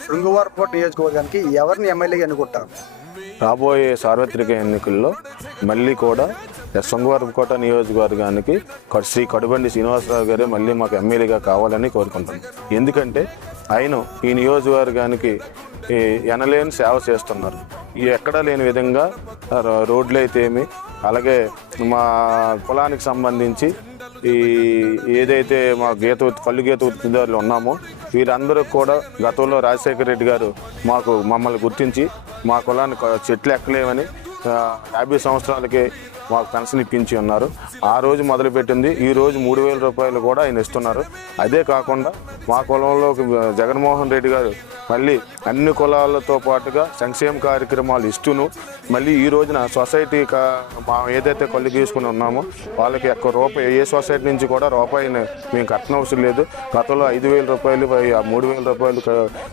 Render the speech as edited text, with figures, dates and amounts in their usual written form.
శృంగవరపుకోట నియోజకవర్గానికి ఎవరిని ఎమ్మెల్యేగా ఎన్నుకుంటారు? రాబోయే సార్వత్రిక ఎన్నికల్లో మళ్ళీ కూడా శృంగవరపుకోట నియోజకవర్గానికి శ్రీ కడుబండి శ్రీనివాసరావు గారే మళ్ళీ మాకు ఎమ్మెల్యేగా కావాలని కోరుకుంటాం. ఎందుకంటే ఆయన ఈ నియోజకవర్గానికి ఎనలేని సేవ చేస్తున్నారు. ఎక్కడా లేని విధంగా రోడ్లు అయితేమి, అలాగే మా కులానికి సంబంధించి ఏదైతే మా కళ్ళు గీత ఉత్పత్తిదారులు ఉన్నామో వీరందరూ కూడా గతంలో రాజశేఖర రెడ్డి గారు మమ్మల్ని గుర్తించి మా కులాన్ని చెట్లు ఎక్కలేమని 50 సంవత్సరాలకి మాకు పెన్షన్ ఇప్పించి ఉన్నారు. ఆ రోజు మొదలుపెట్టింది ఈ రోజు 3,000 రూపాయలు కూడా ఆయన ఇస్తున్నారు. అదే కాకుండా మా కులంలో జగన్మోహన్ రెడ్డి గారు మళ్ళీ అన్ని కులాలతో పాటుగా సంక్షేమ కార్యక్రమాలు ఇస్తూను మళ్ళీ ఈ రోజున సొసైటీ ఏదైతే కళ్ళు గీసుకుని ఉన్నామో వాళ్ళకి ఒక్క రూపాయి ఏ సొసైటీ నుంచి కూడా రూపాయిని మేము కట్టనవసరం లేదు. గతంలో 5,000 రూపాయలు 3,000 రూపాయలు